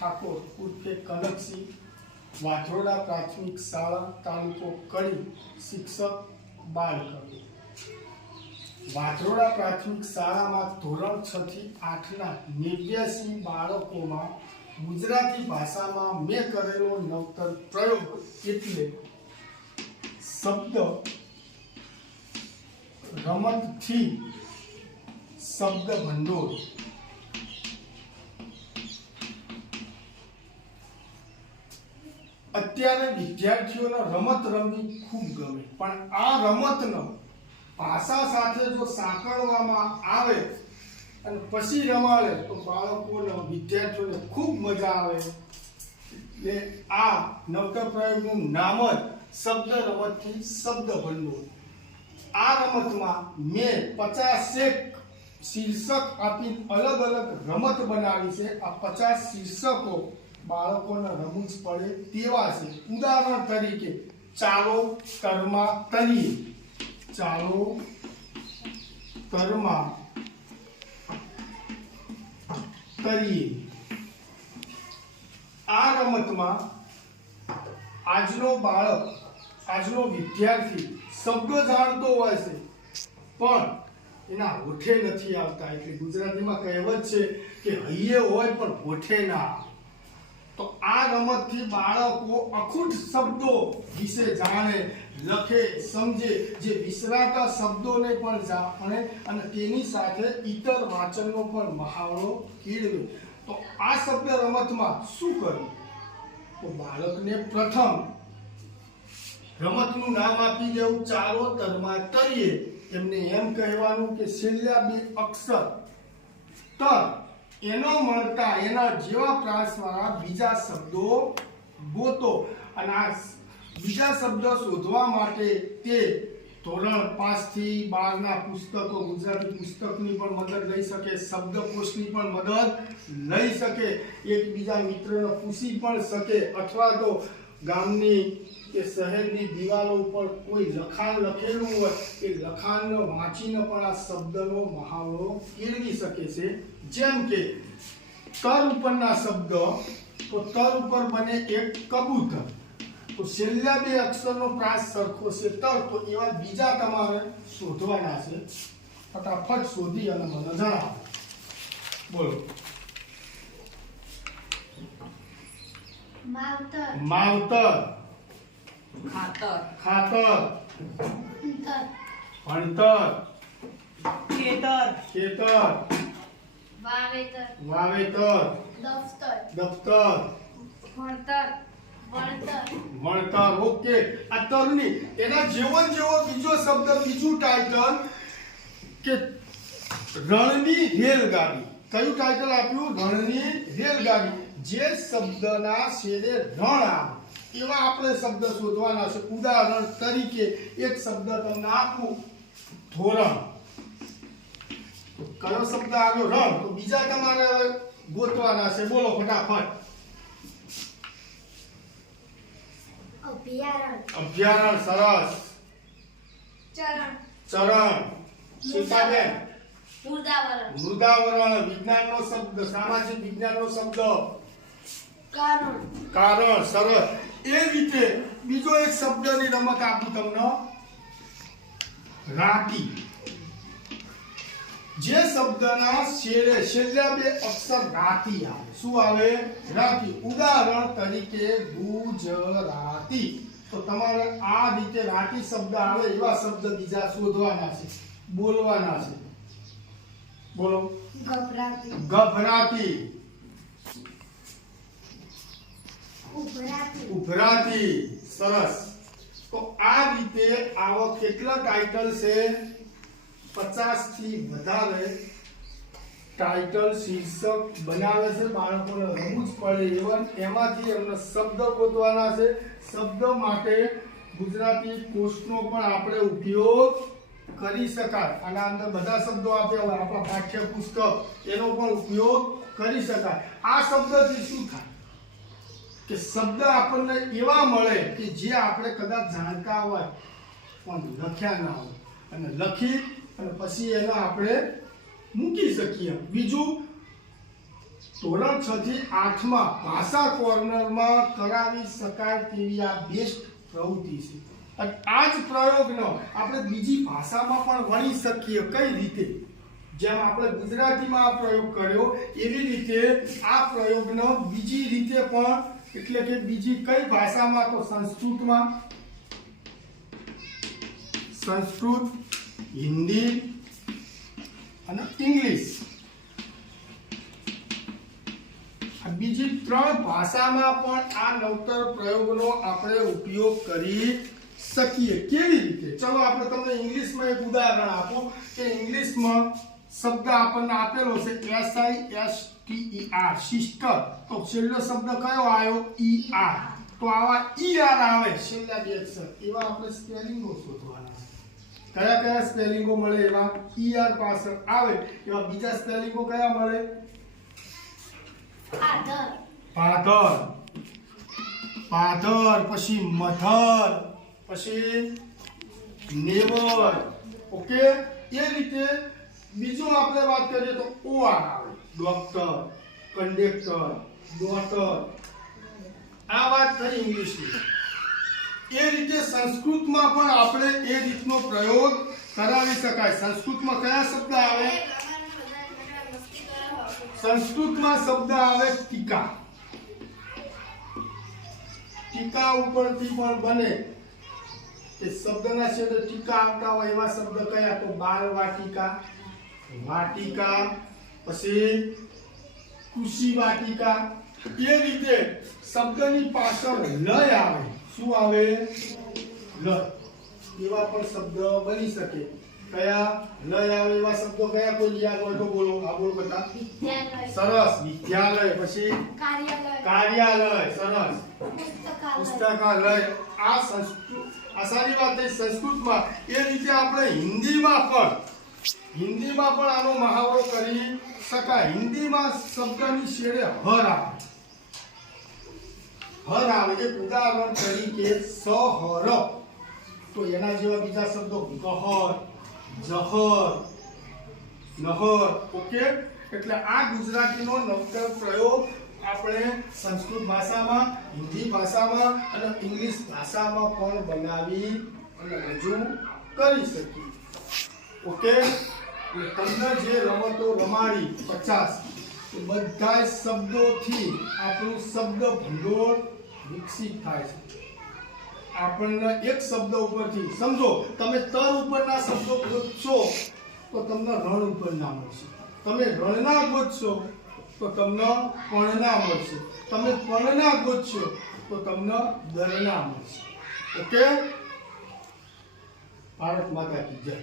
ઠાકોર ઉર્ફે કનકસિંહ, વાઘરોડા પ્રાથમિક શાળા, તાલુકો કડી, શિક્ષક બાળકવિ. વાઘરોડા પ્રાથમિક શાળામાં ધોરણ 6 થી 8ના 89 બાળકોમાં ગુજરાતી ભાષામાં મેં કરેલો નવતર પ્રયોગ એટલે શબ્દ રમતથી શબ્દ ભંડોળ. અત્યારે વિદ્યાર્થીઓને રમત રમવી ખૂબ ગમે, પણ આ રમતનો ભાષા સાથે જો સાંકળવામાં આવે અને પછી રમાડે તો બાળકોને વિદ્યાર્થીઓને ખૂબ મજા આવે. એટલે આ નવતર પ્રયોગનું નામ જ શબ્દ રમતથી શબ્દ ભંડોળ. આ રમતમાં મેં 51 શીર્ષક આપી અલગ અલગ રમત બનાવી છે. આ 50 શીર્ષકો બાળકોને રમવું જ પડે તેવા છે. ઉદાહરણ તરીકે ચાલો તરમાં તરીએ, ચાલો તરમાં તરીએ. આ રમતમાં આજનો વિદ્યાર્થી શબ્દો જાણતો હોય છે પણ એના હોઠે નથી આવતા. એટલે ગુજરાતીમાં કહેવત છે કે હૈયે હોય પણ હોઠે ના. તો આ રમતથી બાળકો અખૂટ શબ્દો વિશે જાણે, લખે, સમજે, જે વિસરાતા શબ્દોને પણ જાણે અને તેની સાથે ઇતર વાચનનો પણ મહાવરો કેળવે. તો આ શબ્દ રમતમાં શું કરવું? તો બાળકને પ્રથમ રમતનું નામ આપી દેવું, ચાલો તરમાં તરીએ. એમને એમ કહેવાનું કે છેલ્લા 2 અક્ષર તર એનો મળતા એના જેવા પ્રાસવાળા બીજા શબ્દો ગોતો. અને આ બીજા શબ્દ શોધવા માટે તે ધોરણ 5 થી 12ના પુસ્તકો, ગુજરાતી પુસ્તકની પણ મદદ લઈ શકે, શબ્દકોશની પણ મદદ લઈ શકે, એકબીજા મિત્રને પૂછી પણ શકે, અથવા તો ગામની કે શહેરની દિવાલો ઉપર કોઈ લખાણ લખેલું હોય એ લખાણને વાંચીને પણ આ શબ્દનો મહાવરો કેળવી શકે છે. જેમ કે તર ઉપરના શબ્દ, તો તર ઉપર બને એક કબૂતર. તો છેલ્લા 2 અક્ષરનો પ્રાસ સરખો છે તર, તો એવા બીજા તમારે શોધવાના છે. ફટાફટ શોધી અને મને જણાવો. બોલો. માવતર, માવતર, ખાતર, ખાતર, ભણતર, ભણતર, ખેતર, ખેતર, વાવેતર, વાવેતર, દફતર, દફતર, ભણતર, વળતર. વળતર. ઓકે. આ તરની એના જેવો બીજો શબ્દ, બીજું ટાઇટલ કે રણની રેલગાડી. કયું ટાઇટલ આપ્યું? રણની રેલગાડી. જે શબ્દના છેડે રણ આવે એવા આપણે શબ્દ શોધવાના છે. ઉદાહરણ તરીકે એક શબ્દ તમને આપું, ધોરણ. તો કયો શબ્દ આવ્યો? રણ. તો બીજા તમારે હવે ગોતવાના છે. બોલો ફટાફટ. અભયારણ્ય, અભયારણ્ય. સરસ. ચરણ, ચરણ. સીતાબેન. મૃદાવરણ, મૃદાવરણ. વિજ્ઞાનનો શબ્દ, સામાજિક વિજ્ઞાનનો શબ્દ કારણ, કારણ. સરસ. એ રીતે બીજો એક શબ્દની રમત આપું તમને, રાતી. જે શબ્દના છેલ્લા 2 અક્ષર રાતી આવે. શું આવે? રાતી. ઉદાહરણ તરીકે ગુજરાતી. તો તમારે આ રીતે રાતી શબ્દ આવે એવા શબ્દ બીજા શોધવાના છે, બોલવાના છે. બોલો. ગભરાતી, ગભરાતી, ઉભરાતી, ઉભરાતી. સરસ. તો આ રીતે આવા કેટલા ટાઇટલ છે? 50 થી વધારે ટાઇટલ શીર્ષક બનાવે છે. બાળકોને રમવું જ પડે એવા. એમાંથી એમને શબ્દ ગોતવાના છે. શબ્દ માટે ગુજરાતી કોષનો પણ આપણે ઉપયોગ કરી શકાય. આના અંદર બધા શબ્દો આપ્યા હોય, આપણા પાઠ્ય પુસ્તક, એનો પણ ઉપયોગ કરી શકાય. આ શબ્દથી શું થાય કે શબ્દ આપણને એવા મળે કે જે આપણે કદાચ જાણતા હોય પણ લખ્યા ના હોય, અને લખી અને પછી એને આપણે મૂકી શકીએ. બીજું ધોરણ 6 થી 8 માં ભાષા કોર્નરમાં કરાવી શકાય તેવી આ બેસ્ટ પ્રવૃત્તિ છે. અને આ જ પ્રયોગનો આપણે બીજી ભાષામાં પણ વણી શકીએ. કઈ રીતે? જેમ આપણે ગુજરાતીમાં આ પ્રયોગ કર્યો એવી રીતે આ પ્રયોગનો બીજી રીતે પણ, એટલે કે બીજી કઈ ભાષામાં? તો સંસ્કૃતમાં, સંસ્કૃત, હિન્દી અને ઇંગ્લિશ. આ બીજી 3 ભાષામાં પણ આ નવતર પ્રયોગનો આપણે ઉપયોગ કરી શકીએ. કેવી રીતે? ચલો આપણે તમને ઇંગ્લિશમાં એક ઉદાહરણ આપું કે ઇંગ્લિશમાં શબ્દ આપણને આપેલો છે SISTER, સિસ્ટર. તો છેલ્લો શબ્દ કયો આવ્યો? ER. તો આવા ER આવે છેલ્લા 2 અક્ષર, એવા આપણે સ્પેલિંગો શોધવાના. કયા કયા સ્પેલિંગો મળે? એવા ER પાછળ આવે એવા બીજા સ્પેલિંગો કયા મળે? father, father, પછી mother, પછી neighbor. ઓકે, એ રીતે બીજું આપણે વાત કરીએ તો OR આવે, ડોક્ટર, કંડક્ટર, ડોટર. આ વાત થઈ ઇંગ્લિશની. એ રીતે સંસ્કૃતમાં પણ આપણે એ રીતનો પ્રયોગ કરાવી શકાય. સંસ્કૃતમાં કયા શબ્દ આવે? સંસ્કૃતમાં શબ્દ આવે ટીકા. ટીકા ઉપરથી પણ બને એ શબ્દના છેડે ટીકા આવતા હોય એવા શબ્દ કયા? તો બાલ વાટિકા, વાટિકા, પછી કૃષિ વાટિકા. એ રીતે શબ્દની પાછળ લય આવે. શું આવે? લય. એવા પણ શબ્દ બની શકે. કયા? લય આવે એવા શબ્દો કયા? કોઈ યાદ હોય તો બોલો. આ બોલો બધા. સરસ. વિદ્યાલય, પછી કાર્યાલય, સરસ. પુસ્તકાલય. આ સંસ્કૃત, આ સારી વાત થઈ સંસ્કૃતમાં. એ રીતે આપણે હિન્દીમાં પણ આનો મહાવરો કરી શકાય. હિન્દીમાં શબ્દની છેડે હર આવે. હર આવે. એક ઉદાહરણ તરીકે સહર. તો એના જેવા બીજા શબ્દો ગહર, જહર, નહર. ઓકે, એટલે આ ગુજરાતીનો નવતર પ્રયોગ આપણે સંસ્કૃત ભાષામાં, હિન્દી ભાષામાં અને ઇંગ્લિશ ભાષામાં પણ બનાવી અને રજૂ કરી શકીએ. ઓકે, તમને જે રમતો રમાડી 50 એ બધા શબ્દોથી આપણું શબ્દ ભંડોળ વિકસિત થાય છે. આપણને એક શબ્દ ઉપરથી, સમજો તમે તર ઉપરના શબ્દો ગોતશો તો તમને રણ ઉપરના મળશે. તમે રણના ગોતશો તો તમને પણના મળશે. તમે પણના ગોતશો તો તમને દરના મળશે. ઓકે, ભારત માતા કી જય.